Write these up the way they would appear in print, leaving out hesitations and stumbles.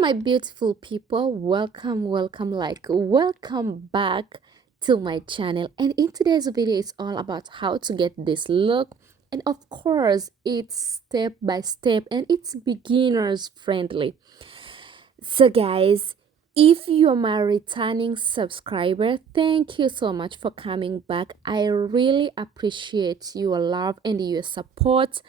my beautiful people, welcome back to my channel. And in today's video, it's all about how to get this look. And of course, it's step by step and it's beginners friendly. So, guys, if you're my returning subscriber, thank you so much for coming back. I really appreciate your love and your support.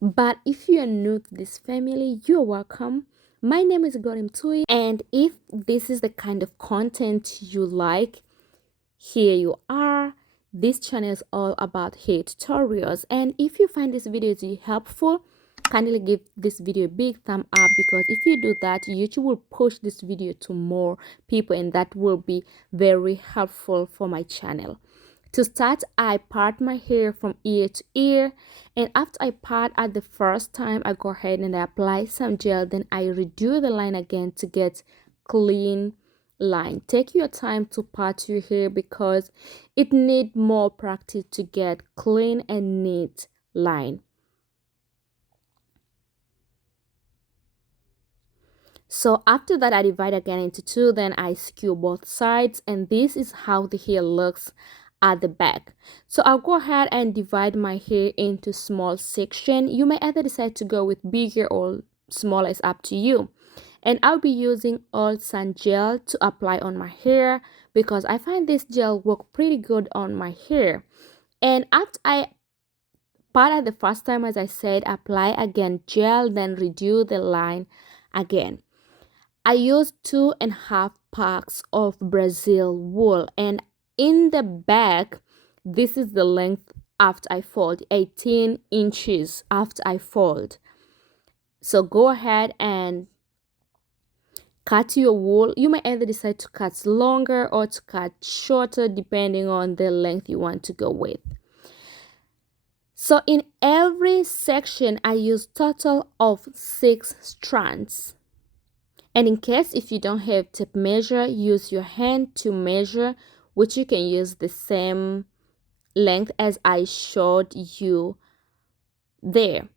But if you are new to this family, you're welcome. My name is Gorim Tui, and if this is the kind of content you like, here you are. This channel is all about hair tutorials, and if you find this video to be helpful, kindly give this video a big thumb up, because if you do that, YouTube will push this video to more people, and that will be very helpful for my channel. To start, I part my hair from ear to ear, and after I part at the first time, I go ahead and I apply some gel, then I redo the line again to get clean line. Take your time to part your hair because it needs more practice to get clean and neat line. So after that, I divide again into two, then I skew both sides, and this is how the hair looks at the back. So I'll go ahead and divide my hair into small section. You may either decide to go with bigger or smaller, it's up to you. And I'll be using all sun gel to apply on my hair because I find this gel work pretty good on my hair. And after I part at the first time, as I said, apply again gel, then redo the line again. I used 2.5 packs of Brazil wool, and in the back, this is the length after I fold, 18 inches after I fold. So go ahead and cut your wool. You may either decide to cut longer or to cut shorter depending on the length you want to go with. So in every section, I use total of 6 strands. And in case if you don't have tape measure, use your hand to measure, which you can use the same length as I showed you there.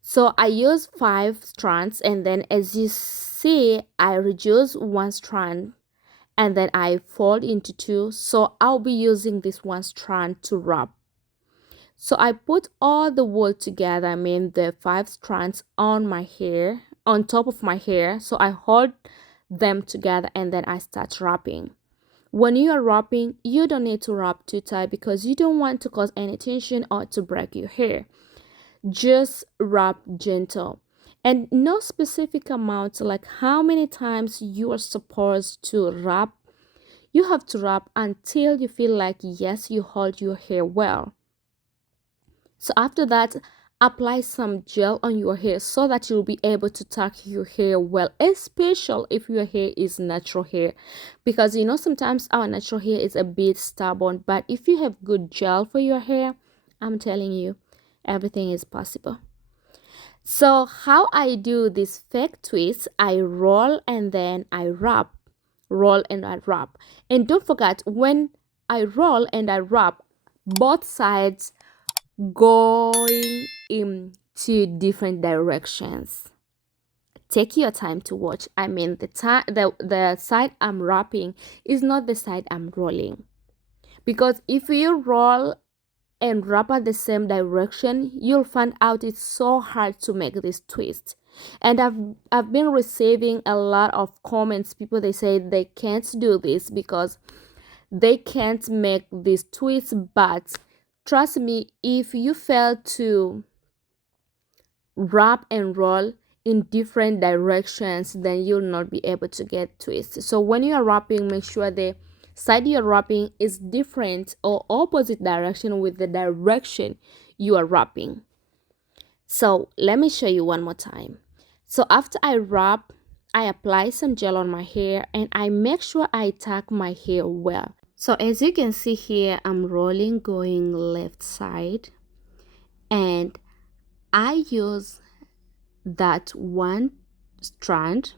So I use 5 strands, and then as you see, I reduce 1 strand and then I fold into 2. So I'll be using this 1 strand to wrap. So I put all the wool together, I mean the 5 strands on my hair, on top of my hair. So I hold them together and then I start wrapping. When you are wrapping, you don't need to wrap too tight because you don't want to cause any tension or to break your hair. Just wrap gentle, and no specific amount, like how many times you are supposed to wrap. You have to wrap until you feel like yes, you hold your hair well. So after that, apply some gel on your hair so that you'll be able to tuck your hair well, especially if your hair is natural hair, because you know sometimes our natural hair is a bit stubborn, but if you have good gel for your hair, I'm telling you, everything is possible. So how I do this fake twist, I roll and then I wrap, roll and I wrap. And don't forget, when I roll and I wrap, both sides going into different directions. Take your time to watch. I mean, the side I'm wrapping is not the side I'm rolling, because if you roll and wrap at the same direction, you'll find out it's so hard to make this twist. And I've been receiving a lot of comments. People, they say they can't do this because they can't make this twist, but trust me, if you fail to wrap and roll in different directions, then you'll not be able to get twists. So when you are wrapping, make sure the side you're wrapping is different or opposite direction with the direction you are wrapping. So let me show you one more time. So after I wrap, I apply some gel on my hair and I make sure I tuck my hair well. So as you can see here, I'm rolling going left side, and I use that 1 strand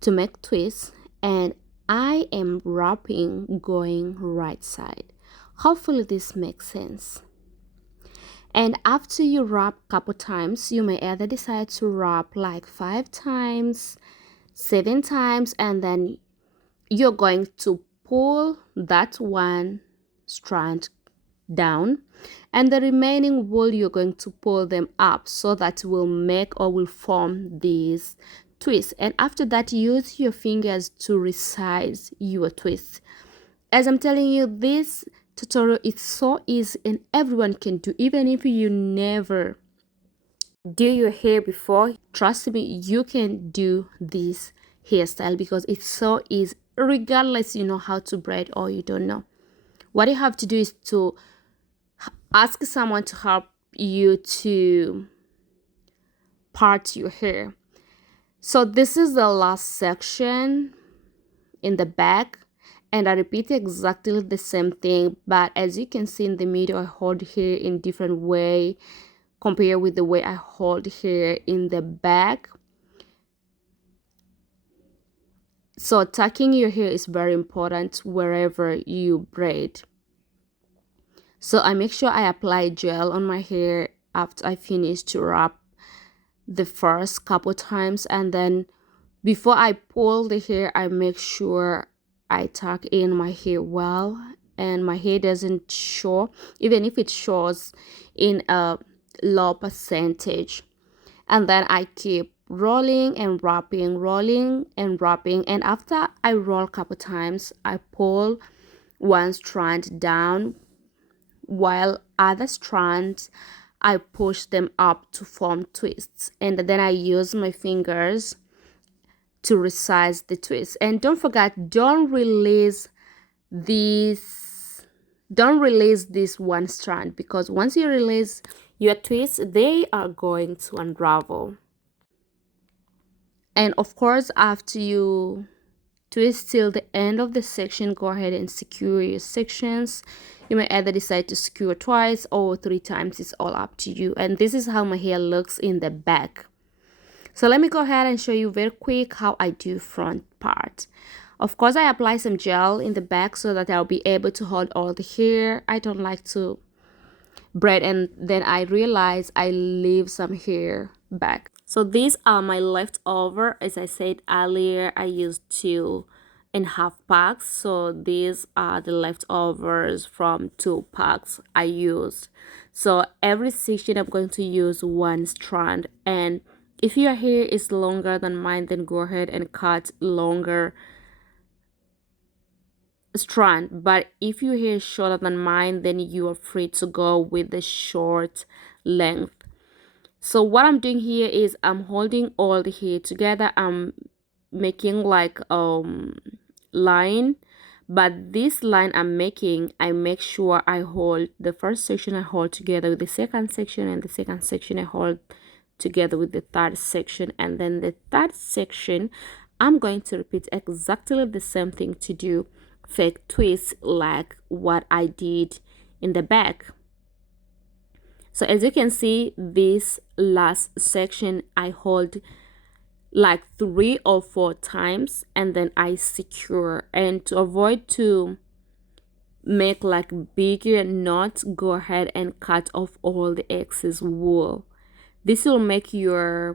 to make twists, and I am wrapping going right side. Hopefully this makes sense. And after you wrap a couple times, you may either decide to wrap like 5 times, 7 times, and then you're going to pull that one strand down, and the remaining wool you're going to pull them up so that will make or will form these twists. And after that, use your fingers to resize your twist. As I'm telling you, this tutorial is so easy and everyone can do. Even if you never do your hair before, trust me, you can do this hairstyle because it's so easy, regardless you know how to braid or you don't know. What you have to do is to ask someone to help you to part your hair. So this is the last section in the back, and I repeat exactly the same thing, but as you can see in the middle, I hold hair in different way compared with the way I hold hair in the back. So tucking your hair is very important wherever you braid. So I make sure I apply gel on my hair after I finish to wrap the first couple times, and then before I pull the hair, I make sure I tuck in my hair well and my hair doesn't show, even if it shows in a low percentage. And then I keep rolling and wrapping, and after I roll a couple times, I pull one strand down while other strands I push them up to form twists, and then I use my fingers to resize the twist. And don't forget, don't release this one strand, because once you release your twists, they are going to unravel. And of course, after you twist till the end of the section, go ahead and secure your sections. You may either decide to secure twice or 3 times. It's all up to you. And this is how my hair looks in the back. So let me go ahead and show you very quick how I do front part. Of course, I apply some gel in the back so that I'll be able to hold all the hair. I don't like to braid and then I realize I leave some hair back. So these are my leftover. As I said earlier, I used 2.5 packs. So these are the leftovers from 2 packs I used. So every section I'm going to use 1 strand, and if your hair is longer than mine, then go ahead and cut longer strand. But if your hair is shorter than mine, then you are free to go with the short length. So what I'm doing here is I'm holding all the hair together. I'm making like line, but this line I'm making, I make sure I hold the first section, I hold together with the second section, and the second section I hold together with the third section, and then the third section I'm going to repeat exactly the same thing to do fake twists like what I did in the back. So as you can see, this last section I hold like 3 or 4 times, and then I secure. And to avoid to make like bigger knots, go ahead and cut off all the excess wool. This will make your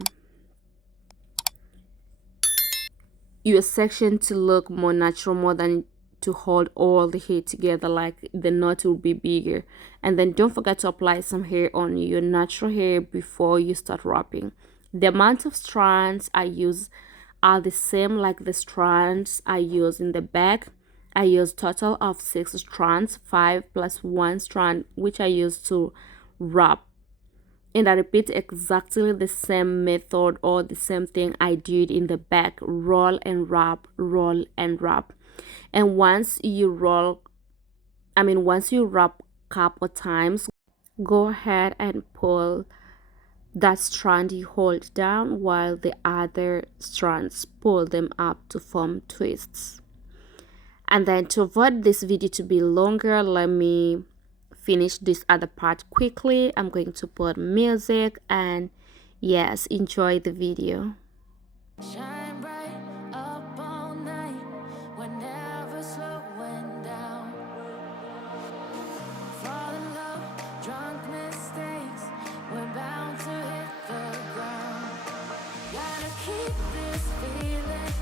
section to look more natural, more than to hold all the hair together, like the knot will be bigger. And then don't forget to apply some hair on your natural hair before you start wrapping. The amount of strands I use are the same like the strands I use in the back. I use total of 6 strands, 5 plus 1 strand which I use to wrap. And I repeat exactly the same method or the same thing I did in the back. Roll and wrap, roll and wrap. And once you wrap couple times, go ahead and pull that strand you hold down while the other strands pull them up to form twists. And then to avoid this video to be longer, let me finish this other part quickly. I'm going to put music, and yes, enjoy the video. Shine bright up all night, we're never slowing down. Fall in love, drunk mistakes, we're bound to hit the ground. Gotta keep this feeling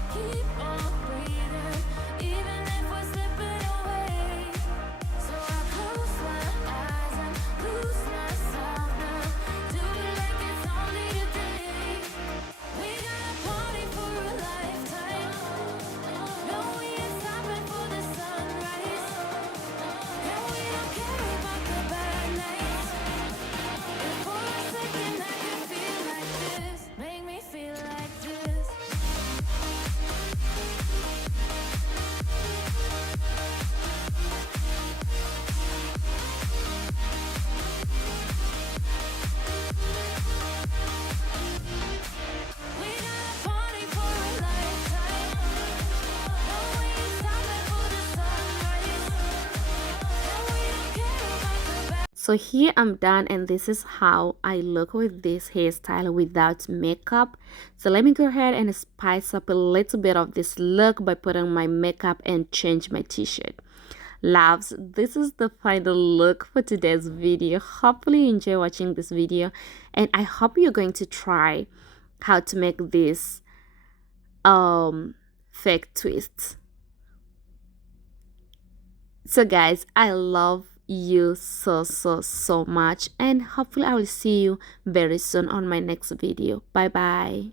So here I'm done, and this is how I look with this hairstyle without makeup. So let me go ahead and spice up a little bit of this look by putting my makeup and change my t-shirt. Loves, this is the final look for today's video. Hopefully you enjoy watching this video, and I hope you're going to try how to make this fake twist. So guys, I love you so much, and hopefully I will see you very soon on my next video. Bye bye.